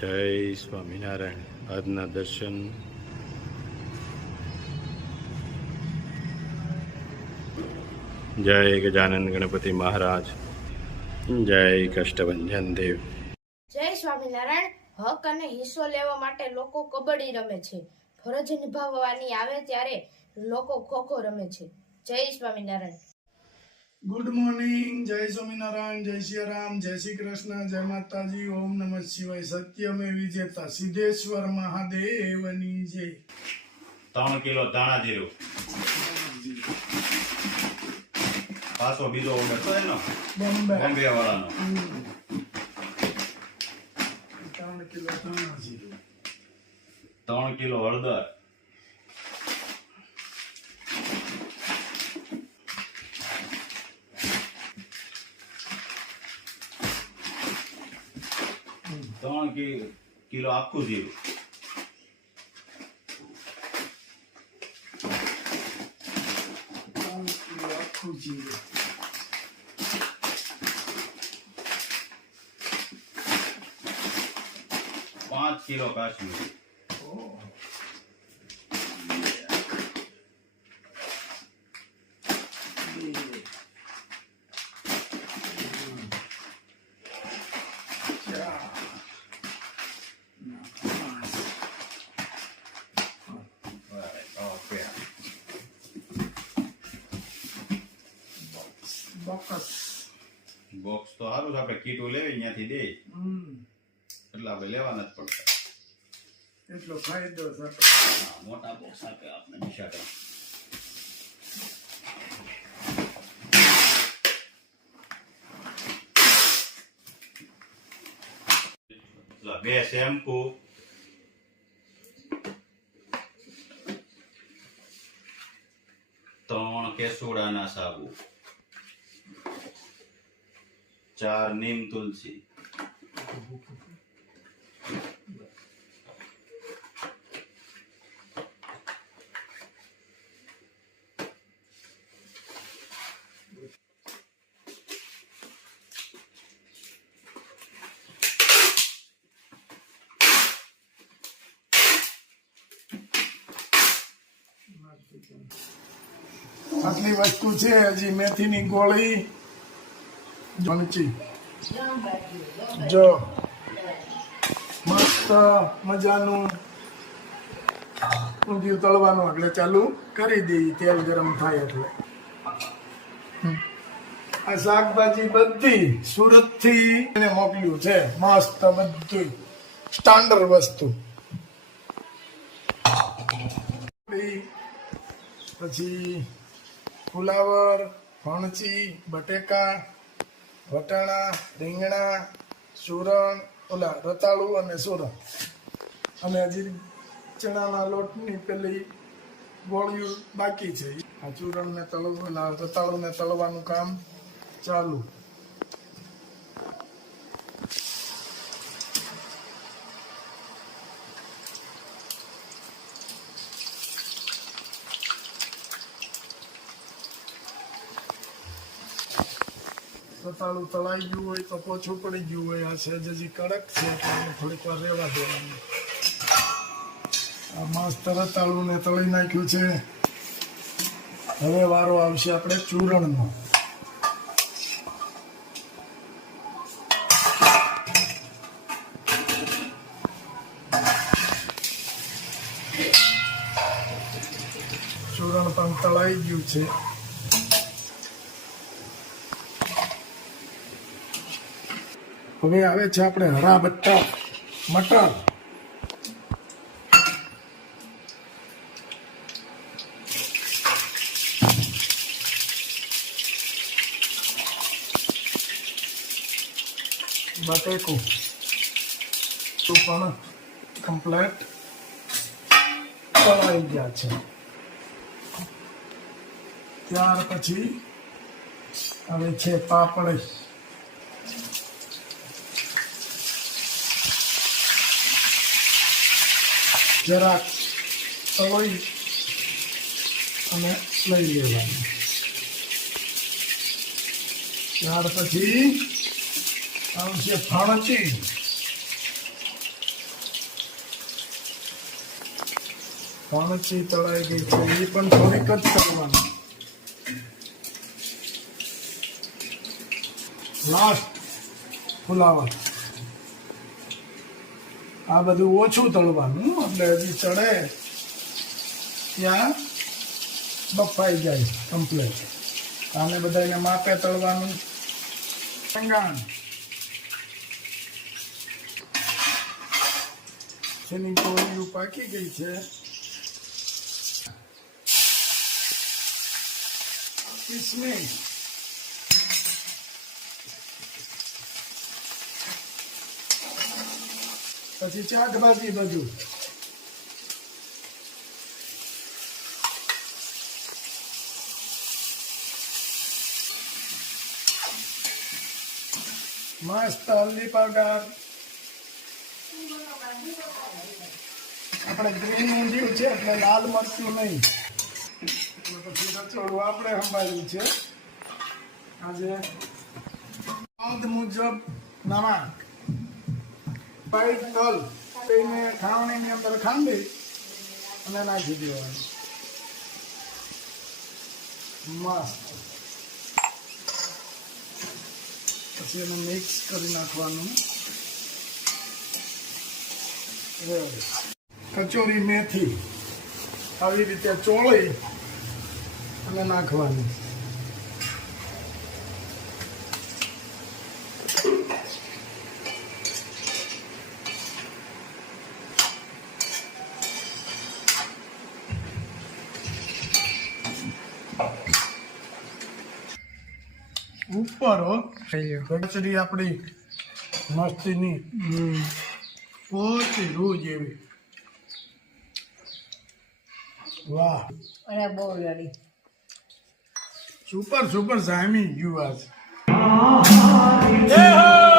જય સ્વામિનારાયણ. આજના દર્શન જય ગજાનંદ ગણપતિ મહારાજ, જય કષ્ટભંજન દેવ. જય સ્વામિનારાયણ. હક અને હિસ્સો લેવા માટે લોકો કબડ્ડી રમે છે. ફરજ નિભાવવાની આવે ત્યારે લોકો ખોખો રમે છે. જય સ્વામિનારાયણ. Good morning. જય સ્વામિનારાયણ, જય શ્રી રામ, જય શ્રી કૃષ્ણ, જય માતાજી, ઓમ નમઃ શિવાય. સત્યમે વિજેતા સિદ્ધેશ્વર મહાદેવની જય. 3 કિલો ધાણા જીરું. પાછો બીજો ઓર્ડર તો એનો બોમ્બે વાળાનો 3 કિલો ધાણા જીરું, 3 કિલો હળદર, 3 કિલો આખું જીરું, 3 કિલો આખું જીરું, 5 કિલો કાશ્મીરી, ઓહ, બોક્સ તો સારું છે. આપણે કીટો લેવી ત્યાંથી દે એટલે આપણે લેવાના જ પડતા. એટલો ફાયદો થતો. મોટા બોક્સ આપે આપણે નિશાળ. 2 શેમ્પુ, 3 કેસુડાના સાબુ, 4 નીમ તુલસી, આટલી વસ્તુ છે. હજી મેથીની ગોળી, મરચી, જો મસ્ત મજાનું ઊંધિયું તળવાનું. એટલે ચાલુ કરી દઈએ, તેલ ગરમ થાય એટલે. આ શાકભાજી બધી સુરત થી મોકલ્યું છે. મસ્ત બધું સ્ટાન્ડર્ડ વસ્તુ. પછી ફુલાવર, ફણચી, બટેકા, વટાણા, રીંગણા, સુરણ, ઓલા રતાળુ અને સુરણ, અને હજી ચણાના લોટની પેલી ગોળીઓ બાકી છે. આ ચૂરણ ને તળવું, રતાળુ ને તળવાનું કામ ચાલુ. રતાળું તળાઈ ગયું હોય તો પોછું પડી ગયું હોય. આ સહેજ હજી કડક છે તો એને થોડીક વાર રહેવા દેવાનું. આ મસ્ત રતાળું ને તળી નાખ્યું છે. હવે વારો આવશે આપણે ચૂરણનો. ચૂરણ પણ તળાઈ ગયું છે. હવે આવે છે આપણે હરા બટ્ટા મટર. બટેકું પણ કમ્પ્લેટ તળાઈ ગયા છે. ત્યાર પછી હવે છે પાપડ. જરાક તળોઈ અને લઈ લેવાનું. ત્યાર પછી આવશે ફણચી. ફણસી તળાઈ ગઈ છે એ પણ થોડીક જ તળવાની. લાસ્ટ ફુલાવર. આ બધું ઓછું તળવાનું એટલે હજી ચડે ત્યાં બફાઈ જાય કમ્પ્લેટ. આને બધાને માપે તળવાનું. રીંગણ જેની કોળીઓ પાકી ગઈ છે. કિસમિસ, પછી શાકભાજી બધું. મસ્ત હલ્દી પાવડર. આપણે ગ્રીન ઊંધિયું છે એટલે લાલ મરચું નહીં. પછી રચોડું આપણે સંભાળ્યું છે. આજે સ્વાદ મુજબ નમક, વ્હાઈટ તલ તેને ખાવણીની અંદર ખાંડી અને નાખી દેવાનું. મસ્ત. પછી એને મિક્સ કરી નાખવાનું. કચોરી મેથી આવી રીતે ચોળી અને નાખવાની. ઉપર કચરી આપણી મસ્તીની પોચી રૂ જેવી. વાહ, અને બહુ રેડી. સુપર સુપર જામી ગયું આજ. જય હો.